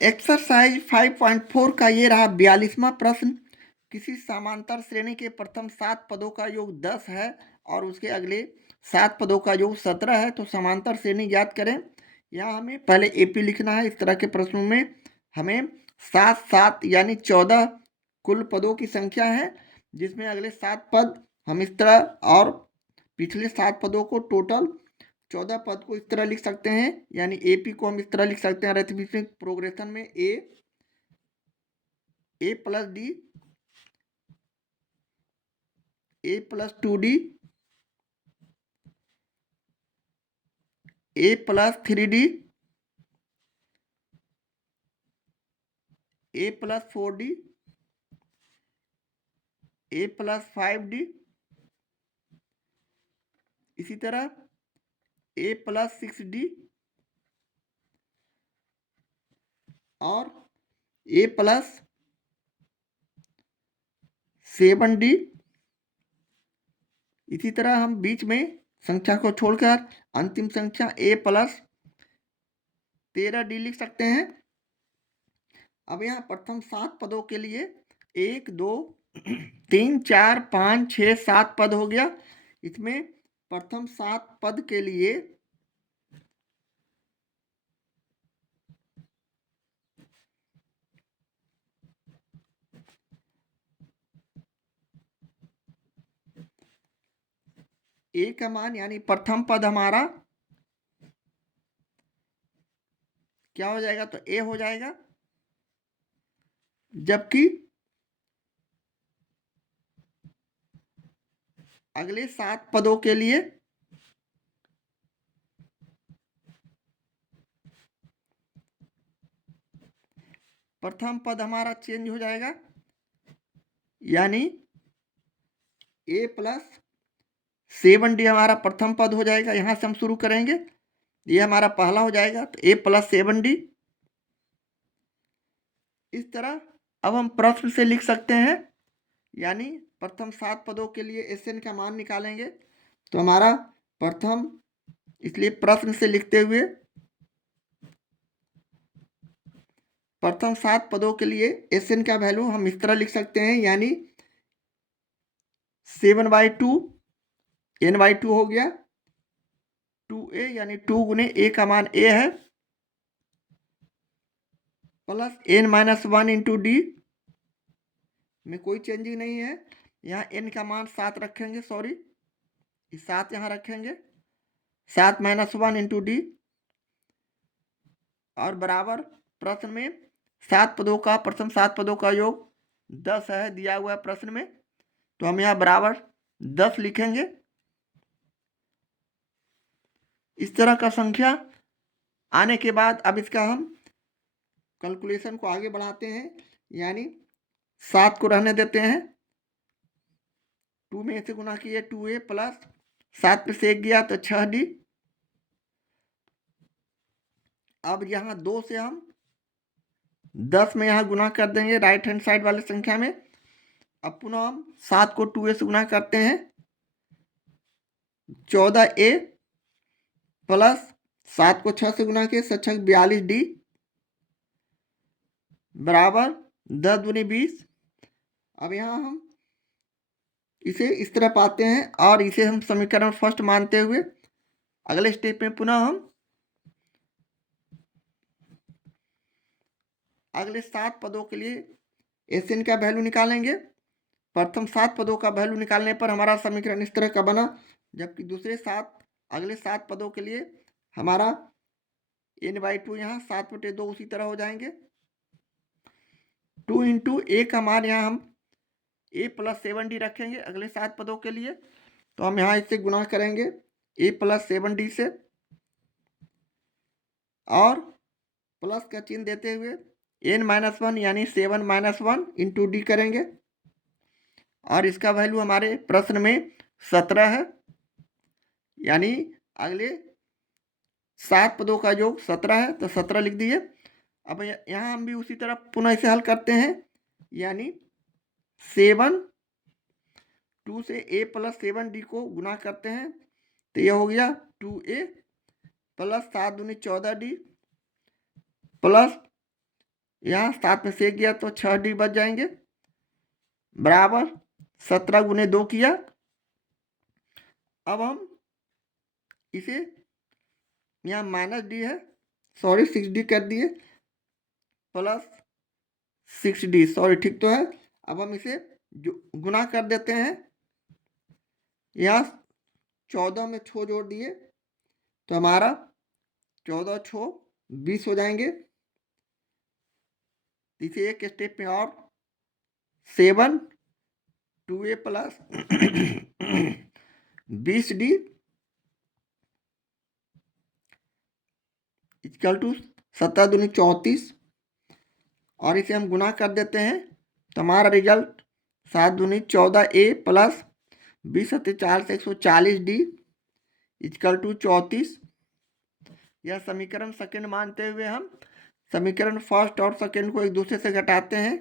Exercise 5.4 का ये रहा 42वां प्रश्न। किसी समांतर श्रेणी के प्रथम 7 पदों का योग 10 है और उसके अगले 7 पदों का योग 17 है, तो समांतर श्रेणी ज्ञात करें। यहाँ हमें पहले एपी लिखना है। इस तरह के प्रश्नों में हमें 7 यानी 14 कुल पदों की संख्या है, जिसमें अगले 7 पद हम इस तरह और पिछले 7 पदों को टोटल 14 पद को इस तरह लिख सकते हैं। यानी एपी को हम इस तरह लिख सकते हैं अरिथमेटिक प्रोग्रेशन में ए प्लस डी, ए प्लस 2D, ए प्लस 3D, ए प्लस 4D, ए प्लस 5D, इसी तरह ए प्लस 6D और ए प्लस 7D। इसी तरह हम बीच में संख्या को छोड़कर अंतिम संख्या ए प्लस 13D लिख सकते हैं। अब यहाँ प्रथम 7 पदों के लिए 1 2 3 4 5 6 7 पद हो गया। इसमें प्रथम 7 पद के लिए ए का मान यानी प्रथम पद हमारा क्या हो जाएगा, तो ए हो जाएगा। जबकि अगले 7 पदों के लिए प्रथम पद हमारा चेंज हो जाएगा, यानी ए प्लस 7D हमारा प्रथम पद हो जाएगा। यहां से हम शुरू करेंगे, ये हमारा पहला हो जाएगा, तो ए प्लस 7D। इस तरह अब हम प्रश्न से लिख सकते हैं, यानी प्रथम 7 पदों के लिए एसएन का मान निकालेंगे। तो हमारा प्रथम, इसलिए प्रश्न से लिखते हुए प्रथम 7 पदों के लिए एसएन का वैल्यू हम इस तरह लिख सकते हैं, यानी 7/2 n/2 हो गया 2a, यानी 2 गुने a का मान a है, प्लस n-1 इंटू डी में कोई चेंजिंग नहीं है। यहाँ n का मान 7 रखेंगे, सॉरी 7 यहाँ रखेंगे, 7-1 इंटू डी और बराबर प्रश्न में 7 पदों का प्रथम 7 पदों का योग 10 है दिया हुआ है प्रश्न में, तो हम यहाँ बराबर 10 लिखेंगे। इस तरह का संख्या आने के बाद अब इसका हम कैलकुलेशन को आगे बढ़ाते हैं, यानी 7 को रहने देते हैं, 2 में से गुना किए 2a प्लस 7 पे से 1 गया तो 6D। अब यहाँ 2 से हम 10 में यहाँ गुना कर देंगे राइट हैंड साइड वाले संख्या में। अब पुनः हम 7 को 2a से गुना करते हैं, 14a प्लस 7 को 6 से गुना किए 6 42D बराबर 10 दूनी 20। अब यहाँ हम इसे इस तरह पाते हैं और इसे हम समीकरण फर्स्ट मानते हुए अगले स्टेप में पुनः हम अगले 7 पदों के लिए एसएन का वैल्यू निकालेंगे। प्रथम 7 पदों का वैल्यू निकालने पर हमारा समीकरण इस तरह का बना, जबकि अगले 7 पदों के लिए हमारा n/2 यहाँ 7/2 उसी तरह हो जाएंगे। 2 इंटू ए का मान यहाँ हम ए प्लस 7D रखेंगे अगले 7 पदों के लिए, तो हम यहाँ इससे गुना करेंगे ए प्लस 7D से और प्लस का चिन्ह देते हुए n-1 यानी 7-1 इंटू डी करेंगे और इसका वैल्यू हमारे प्रश्न में 17 है, यानी अगले 7 पदों का योग 17 है, तो 17 लिख दिए। अब यहाँ हम भी उसी तरह पुनः इसे हल करते हैं, यानी 7 2 से a प्लस 7D को गुना करते हैं, तो यह हो गया 2a प्लस 7 दूनी 14D प्लस यहाँ 7 में से 1 गया तो 6D बच जाएंगे, बराबर 17 गुने 2 किया। अब हम इसे, यहाँ -D है, सॉरी 6D कर दिए, प्लस 6D, सॉरी ठीक तो है। अब हम इसे गुना कर देते हैं, यहाँ 14 में 6 जोड़ दिए तो हमारा 14 6 20 हो जाएंगे। इसे एक स्टेप में और 7 2A plus 20D equal to 17 दूनी 34, और इसे हम गुना कर देते हैं तो हमारा रिजल्ट 7 दूनी 14A प्लस 20 4 से 140D इक्वल टू 34। यह समीकरण सेकंड मानते हुए हम समीकरण फर्स्ट और सेकंड को एक दूसरे से घटाते हैं।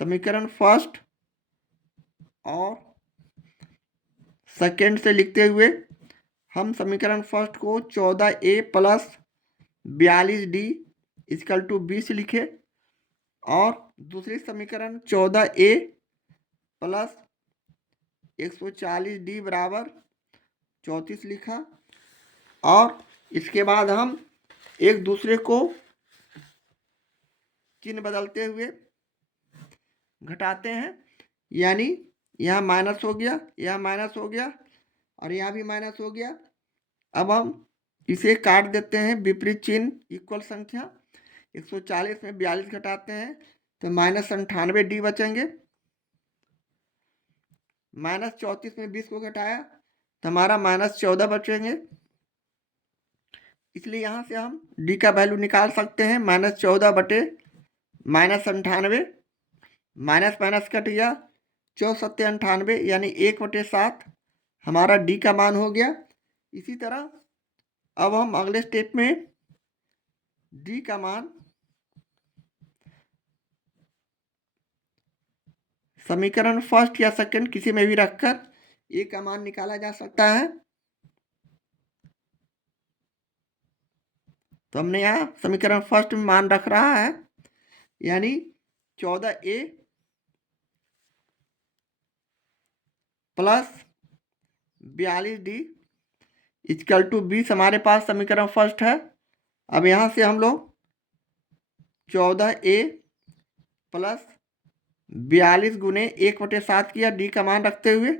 समीकरण फर्स्ट और सेकंड से लिखते हुए हम समीकरण फर्स्ट को 14A plus 42D equal to 20 लिखे, और दूसरी समीकरण 14A प्लस 140D बराबर 34 लिखा। और इसके बाद हम एक दूसरे को चिन्ह बदलते हुए घटाते हैं, यानी यहाँ माइनस हो गया, यहाँ माइनस हो गया, और यहाँ भी माइनस हो गया। अब हम इसे काट देते हैं, विपरीत चिन्ह इक्वल संख्या 140 में 42 घटाते हैं तो -98D बचेंगे। -34 में 20 को घटाया तो हमारा -14 बचेंगे। इसलिए यहाँ से हम D का वैल्यू निकाल सकते हैं, -14 बटे -98, माइनस माइनस कट गया, 4 × 98 यानी 1/7 हमारा D का मान हो गया। इसी तरह अब हम अगले स्टेप में D का मान समीकरण फर्स्ट या सेकंड किसी में भी रखकर A का मान निकाला जा सकता है। तो हमने यहाँ समीकरण फर्स्ट में मान रख रहा है, यानी 14A plus 42D equal to 20 हमारे पास समीकरण फर्स्ट है। अब यहाँ से हम लोग 14A प्लस 42 गुने 1/7 किया D का मान रखते हुए,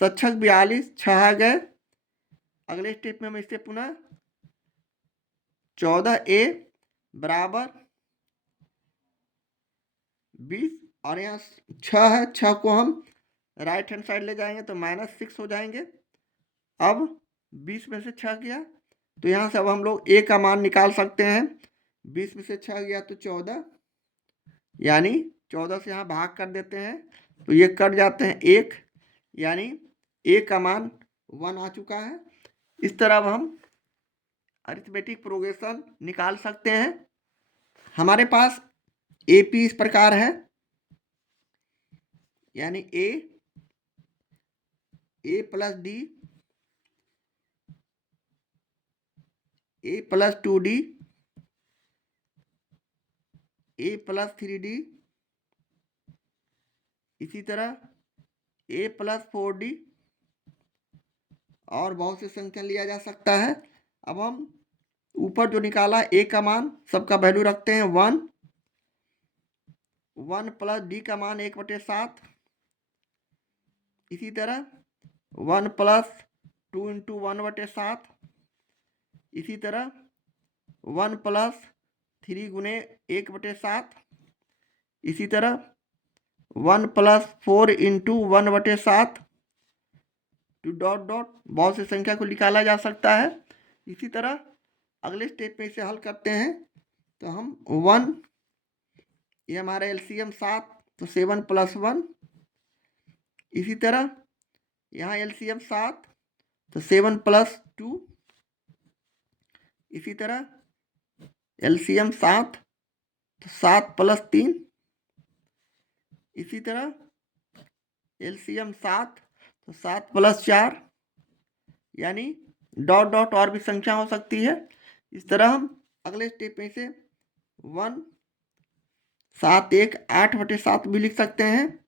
7 42 6 गए। अगले स्टेप में हम इसे पुनः 14A बराबर 20, और यहाँ 6 है, 6 को हम राइट हैंड साइड ले जाएंगे तो -6 हो जाएंगे। अब 20 में से 6 गया तो यहाँ से अब हम लोग A का मान निकाल सकते हैं। 20 में से 6 गया तो 14, यानी 14 से यहाँ भाग कर देते हैं तो ये कट जाते हैं 1, यानी A का मान 1 आ चुका है। इस तरह अब हम अरिथमेटिक प्रोग्रेशन निकाल सकते हैं। हमारे पास AP इस प्रकार है, यानी A plus D, A plus 2D, A plus 3D, इसी तरह A प्लस 4D, और बहुत सी संख्या लिया जा सकता है। अब हम ऊपर जो निकाला A का मान सबका वैल्यू रखते हैं 1, 1 प्लस D का मान 1/7, इसी तरह 1 प्लस 2 × 1/7, इसी तरह 1 प्लस 3 गुने 1/7, इसी तरह 1 प्लस 4 × 1/7 डॉट डॉट, बहुत सी संख्या को निकाला जा सकता है। इसी तरह अगले स्टेप में इसे हल करते हैं तो हम 1, ये हमारा LCM 7 तो 7 + 1, इसी तरह यहाँ LCM 7 तो 7 + 2, इसी तरह LCM 7 तो 7 + 3, इसी तरह LCM 7 तो 7 + 4, यानी डॉट डॉट और भी संख्या हो सकती है। इस तरह हम अगले स्टेप में से 1 7 1 8/7 भी लिख सकते हैं।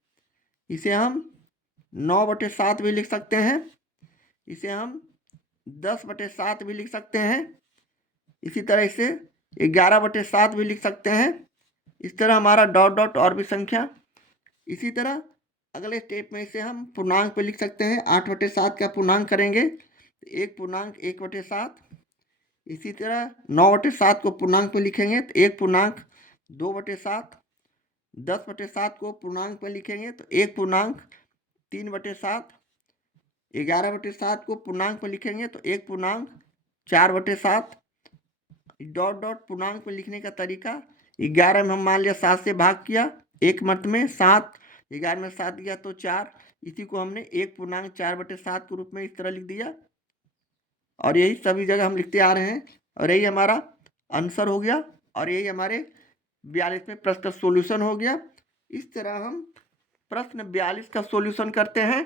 इसे हम 9/7 भी लिख सकते हैं। इसे हम 10/7 भी लिख सकते हैं। इसी तरह इसे 11/7 भी लिख सकते हैं। इस तरह हमारा डॉट डॉट और भी संख्या। इसी तरह अगले स्टेप में इसे हम पूर्णांक पे लिख सकते हैं। 8/7 का पूर्णांक करेंगे तो 1 पूर्णांक 1/7। इसी तरह 9/7 को पूर्णांक पे लिखेंगे तो 1 पूर्णांक 2/7। 10/7 को पूर्णांक पे लिखेंगे तो 1 पूर्णांक 3/7। 11/7 को पूर्णांक पे लिखेंगे तो 1 पूर्णांक 4/7। डॉट डॉट पूर्णांक पे लिखने का तरीका, 11 में हम मान लिया 7 से भाग किया, एक मत में 7, 11 में 7 गया तो 4। इसी को हमने 1 पूर्णांक 4/7 के रूप में इस तरह लिख दिया। और यही सभी जगह हम लिखते आ रहे हैं और यही हमारा आंसर हो गया और यही हमारे 42वें प्रश्न का सॉल्यूशन हो गया। इस तरह हम प्रश्न 42 का सॉल्यूशन करते हैं।